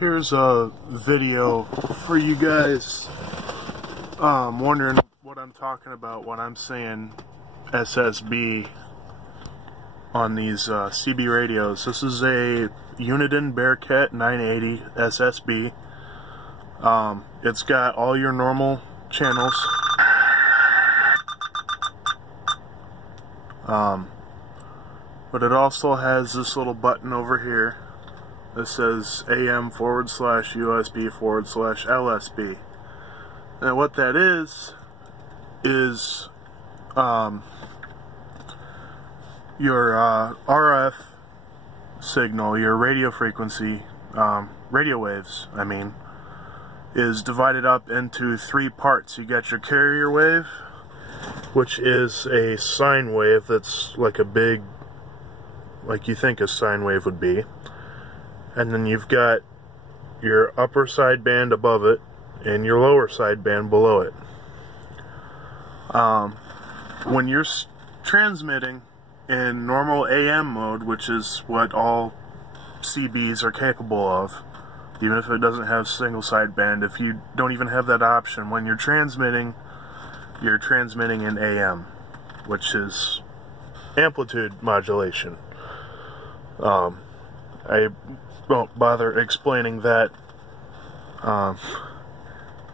Here's a video for you guys wondering what I'm talking about when I'm saying SSB on these CB radios. This is a Uniden Bearcat 980 SSB. It's got all your normal channels. But it also has this little button over here that says AM/USB/LSB. And what that is your RF signal, your radio frequency, radio waves, I mean, is divided up into three parts. You got your carrier wave, which is a sine wave that's like a big, like you think a sine wave would be. And then you've got your upper sideband above it and your lower sideband below it. When you're transmitting in normal AM mode, which is what all CBs are capable of, even if it doesn't have single sideband, if you don't even have that option, when you're transmitting in AM, which is amplitude modulation. I won't bother explaining that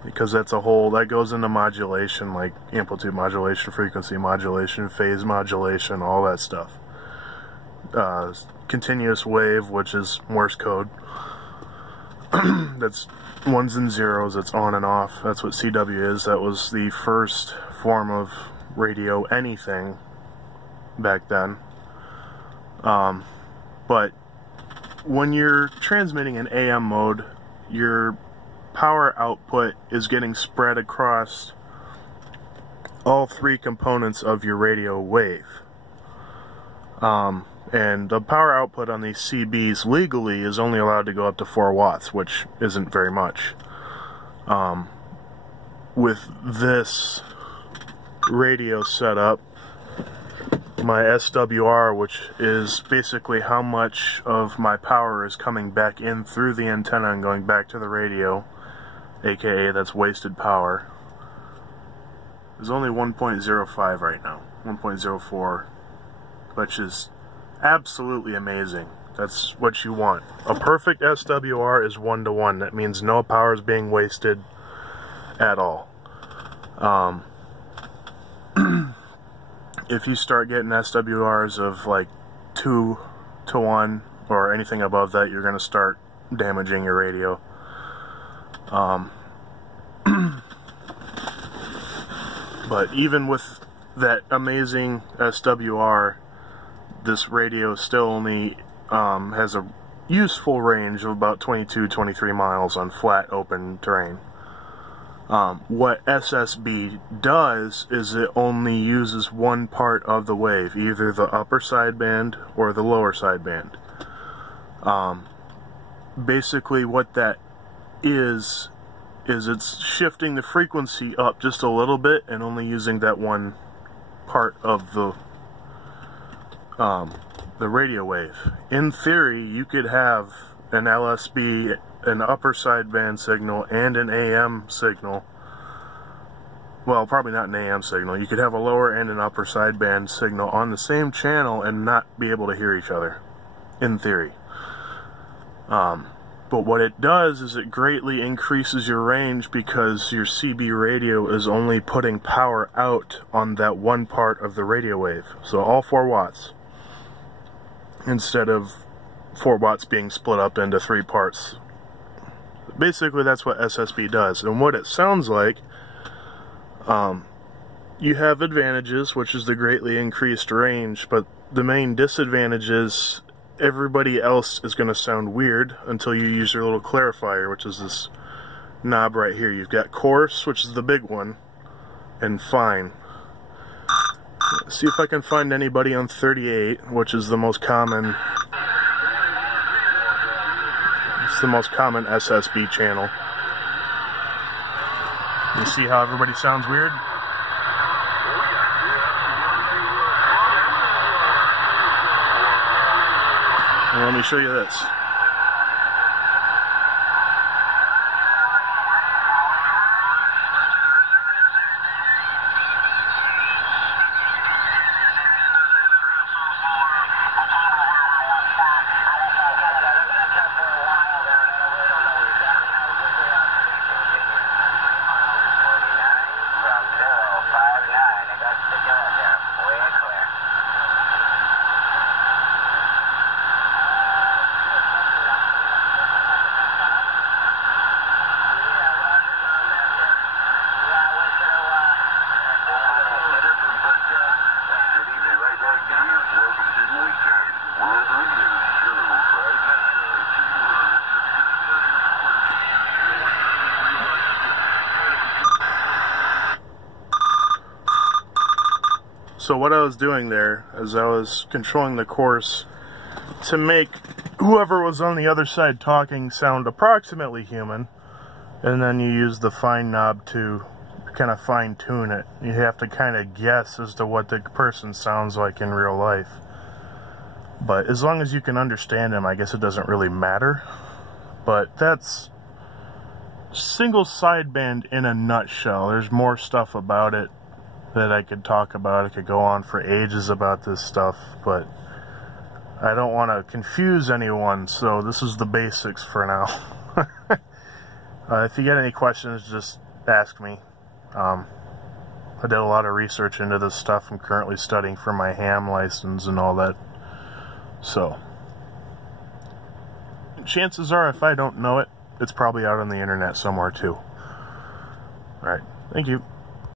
because that goes into modulation, like amplitude modulation, frequency modulation, phase modulation, all that stuff. Continuous wave, which is Morse code. That's ones and zeros, it's on and off. That's what CW is. That was the first form of radio anything back then. But when you're transmitting in AM mode, your power output is getting spread across all three components of your radio wave. And the power output on these CBs legally is only allowed to go up to 4 watts, which isn't very much. With this radio setup, my SWR, which is basically how much of my power is coming back in through the antenna and going back to the radio, aka that's wasted power, is only 1.05 right now, 1.04, which is absolutely amazing. That's what you want. A perfect SWR is 1:1. That means no power is being wasted at all. If you start getting SWRs of like 2:1 or anything above that, you're going to start damaging your radio. But even with that amazing SWR, this radio still only has a useful range of about 22-23 miles on flat open terrain. What SSB does is it only uses one part of the wave, either the upper sideband or the lower sideband. Basically what that is it's shifting the frequency up just a little bit and only using that one part of the radio wave. In theory, you could have an LSB, an upper sideband signal, and an AM signal. Well, probably not an AM signal. You could have a lower and an upper sideband signal on the same channel and not be able to hear each other, in theory. But what it does is it greatly increases your range because your CB radio is only putting power out on that one part of the radio wave. So all 4 watts. Instead of 4 watts being split up into 3 parts. Basically, that's what SSB does. And what it sounds like, you have advantages, which is the greatly increased range, but the main disadvantage is everybody else is going to sound weird until you use your little clarifier, which is this knob right here. You've got coarse, which is the big one, and fine. Let's see if I can find anybody on 38, which is the most common. It's the most common SSB channel. You see how everybody sounds weird? And let me show you this. So what I was doing there is I was controlling the course to make whoever was on the other side talking sound approximately human, and then you use the fine knob to kind of fine tune it. You have to kind of guess as to what the person sounds like in real life. But as long as you can understand them, I guess it doesn't really matter. But that's single sideband in a nutshell. There's more stuff about it that I could talk about. I could go on for ages about this stuff, but I don't want to confuse anyone, so this is the basics for now. If you get any questions, just ask me. I did a lot of research into this stuff. I'm currently studying for my ham license and all that. So, chances are, if I don't know it, it's probably out on the internet somewhere too. Alright, thank you.